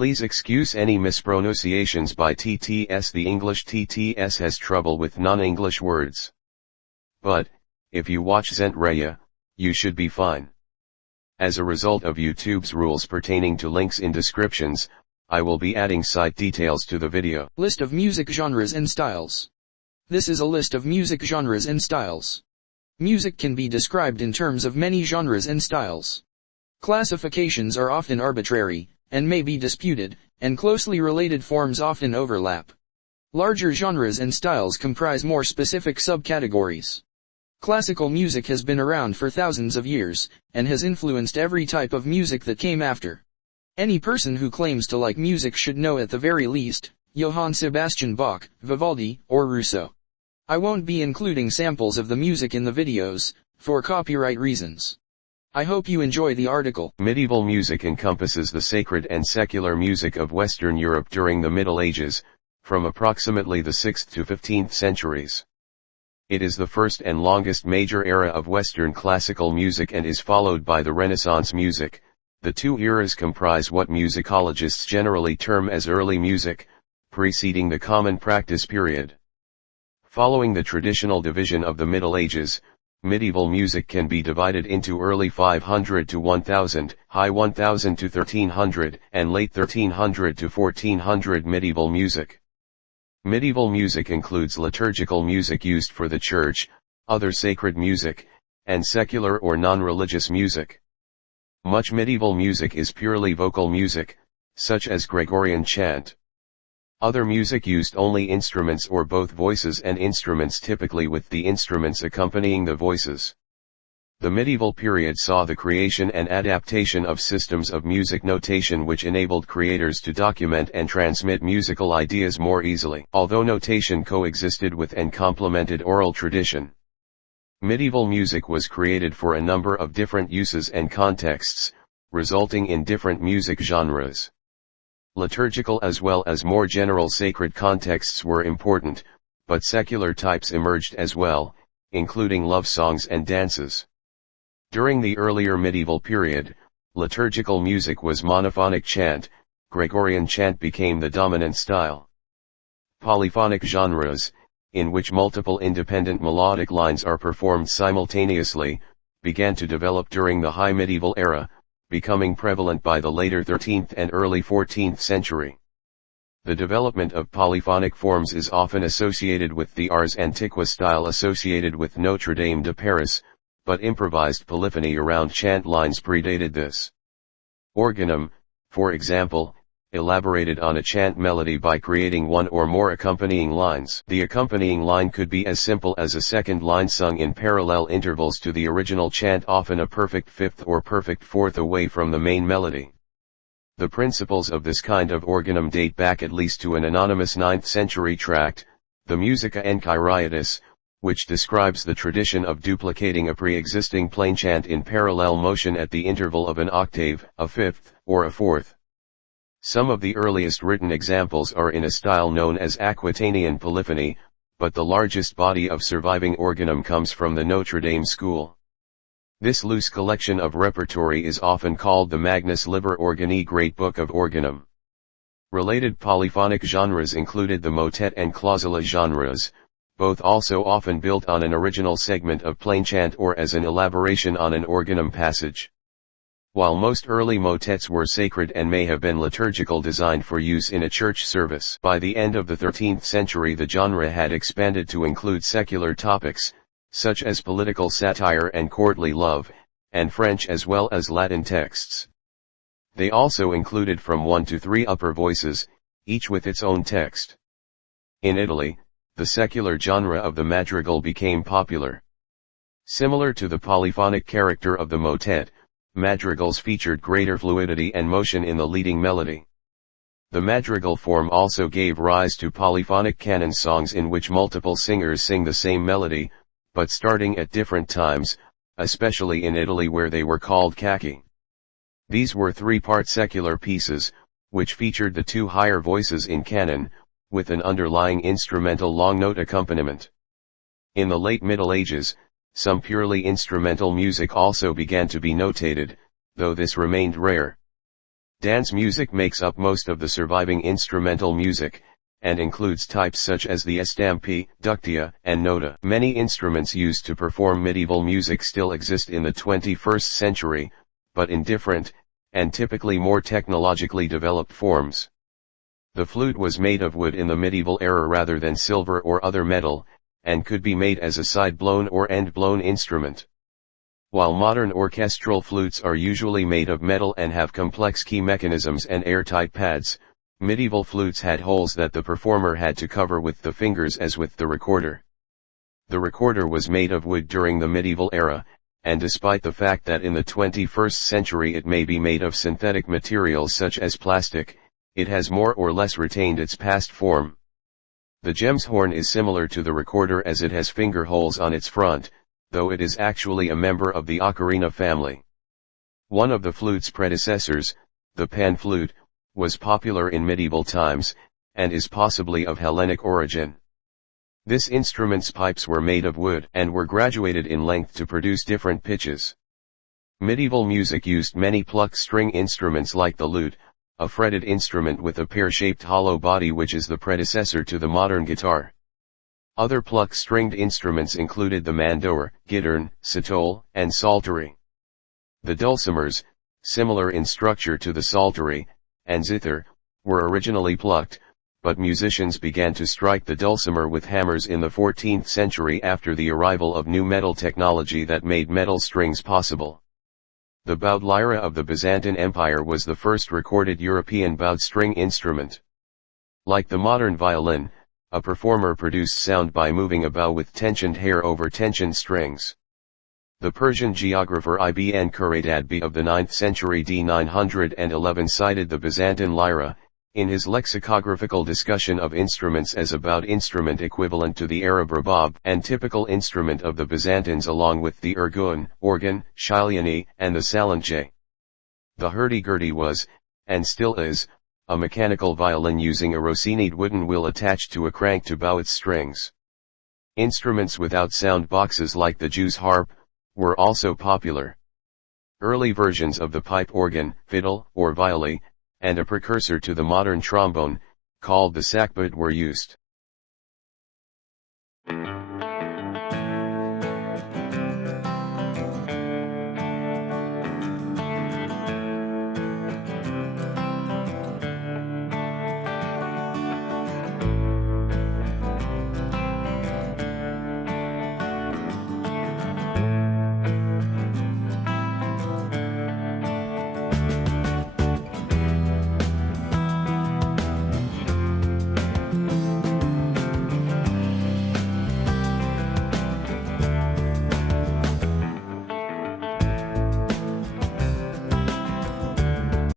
Please excuse any mispronunciations by TTS. The English TTS has trouble with non-English words. But, if you watch Zentraya, you should be fine. As a result of YouTube's rules pertaining to links in descriptions, I will be adding site details to the video. List of music genres and styles. This is a list of music genres and styles. Music can be described in terms of many genres and styles. Classifications are often arbitrary, and may be disputed, and closely related forms often overlap. Larger genres and styles comprise more specific subcategories. Classical music has been around for thousands of years, and has influenced every type of music that came after. Any person who claims to like music should know at the very least, Johann Sebastian Bach, Vivaldi, or Rousseau. I won't be including samples of the music in the videos, for copyright reasons. I hope you enjoy the article. Medieval music encompasses the sacred and secular music of Western Europe during the Middle Ages, from approximately the 6th to 15th centuries. It is the first and longest major era of Western classical music and is followed by the Renaissance music. The two eras comprise what musicologists generally term as early music, preceding the common practice period. Following the traditional division of the Middle Ages, medieval music can be divided into early 500 to 1000, high 1000 to 1300, and late 1300 to 1400 medieval music. Medieval music includes liturgical music used for the church, other sacred music, and secular or non-religious music. Much medieval music is purely vocal music, such as Gregorian chant. Other music used only instruments or both voices and instruments, typically with the instruments accompanying the voices. The medieval period saw the creation and adaptation of systems of music notation which enabled creators to document and transmit musical ideas more easily. Although notation coexisted with and complemented oral tradition, medieval music was created for a number of different uses and contexts, resulting in different music genres. Liturgical as well as more general sacred contexts were important, but secular types emerged as well, including love songs and dances. During the earlier medieval period, liturgical music was monophonic chant. Gregorian chant became the dominant style. Polyphonic genres, in which multiple independent melodic lines are performed simultaneously, began to develop during the High Medieval era, becoming prevalent by the later 13th and early 14th century. The development of polyphonic forms is often associated with the Ars Antiqua style associated with Notre Dame de Paris, but improvised polyphony around chant lines predated this. Organum, for example, elaborated on a chant melody by creating one or more accompanying lines. The accompanying line could be as simple as a second line sung in parallel intervals to the original chant, often a perfect fifth or perfect fourth away from the main melody. The principles of this kind of organum date back at least to an anonymous 9th century tract, the Musica Enchiriadis, which describes the tradition of duplicating a pre-existing plain chant in parallel motion at the interval of an octave, a fifth, or a fourth. Some of the earliest written examples are in a style known as Aquitanian polyphony, but the largest body of surviving organum comes from the Notre Dame school. This loose collection of repertory is often called the Magnus Liber Organi, Great Book of Organum. Related polyphonic genres included the motet and clausula genres, both also often built on an original segment of plain chant or as an elaboration on an organum passage. While most early motets were sacred and may have been liturgical, designed for use in a church service, by the end of the 13th century the genre had expanded to include secular topics, such as political satire and courtly love, and French as well as Latin texts. They also included from 1 to 3 upper voices, each with its own text. In Italy, the secular genre of the madrigal became popular. Similar to the polyphonic character of the motet, madrigals featured greater fluidity and motion in the leading melody. The madrigal form also gave rise to polyphonic canon songs in which multiple singers sing the same melody, but starting at different times, especially in Italy where they were called cacchi. These were 3-part secular pieces, which featured the 2 higher voices in canon, with an underlying instrumental long note accompaniment. In the late Middle Ages, some purely instrumental music also began to be notated, though this remained rare. Dance music makes up most of the surviving instrumental music, and includes types such as the estampi, ductia, and nota. Many instruments used to perform medieval music still exist in the 21st century, but in different, and typically more technologically developed forms. The flute was made of wood in the medieval era rather than silver or other metal, and could be made as a side-blown or end-blown instrument. While modern orchestral flutes are usually made of metal and have complex key mechanisms and airtight pads, medieval flutes had holes that the performer had to cover with the fingers as with the recorder. The recorder was made of wood during the medieval era, and despite the fact that in the 21st century it may be made of synthetic materials such as plastic, it has more or less retained its past form. The gem's horn is similar to the recorder as it has finger holes on its front, though it is actually a member of the ocarina family. One of the flute's predecessors, the pan flute, was popular in medieval times, and is possibly of Hellenic origin. This instrument's pipes were made of wood and were graduated in length to produce different pitches. Medieval music used many plucked string instruments like the lute, a fretted instrument with a pear-shaped hollow body which is the predecessor to the modern guitar. Other plucked stringed instruments included the mandore, gittern, citole, and psaltery. The dulcimers, similar in structure to the psaltery, and zither, were originally plucked, but musicians began to strike the dulcimer with hammers in the 14th century after the arrival of new metal technology that made metal strings possible. The bowed lyra of the Byzantine Empire was the first recorded European bowed string instrument. Like the modern violin, a performer produced sound by moving a bow with tensioned hair over tensioned strings. The Persian geographer Ibn Khuraytadbi of the 9th century d. 911 cited the Byzantine lyra, in his lexicographical discussion of instruments as a bowed instrument equivalent to the Arab rabab and typical instrument of the Byzantines along with the ergun, organ, shiliani, and the salanche. The hurdy-gurdy was, and still is, a mechanical violin using a Rossini'd wooden wheel attached to a crank to bow its strings. Instruments without sound boxes like the Jew's harp, were also popular. Early versions of the pipe organ, fiddle, or violi, and a precursor to the modern trombone, called the sackbut were used.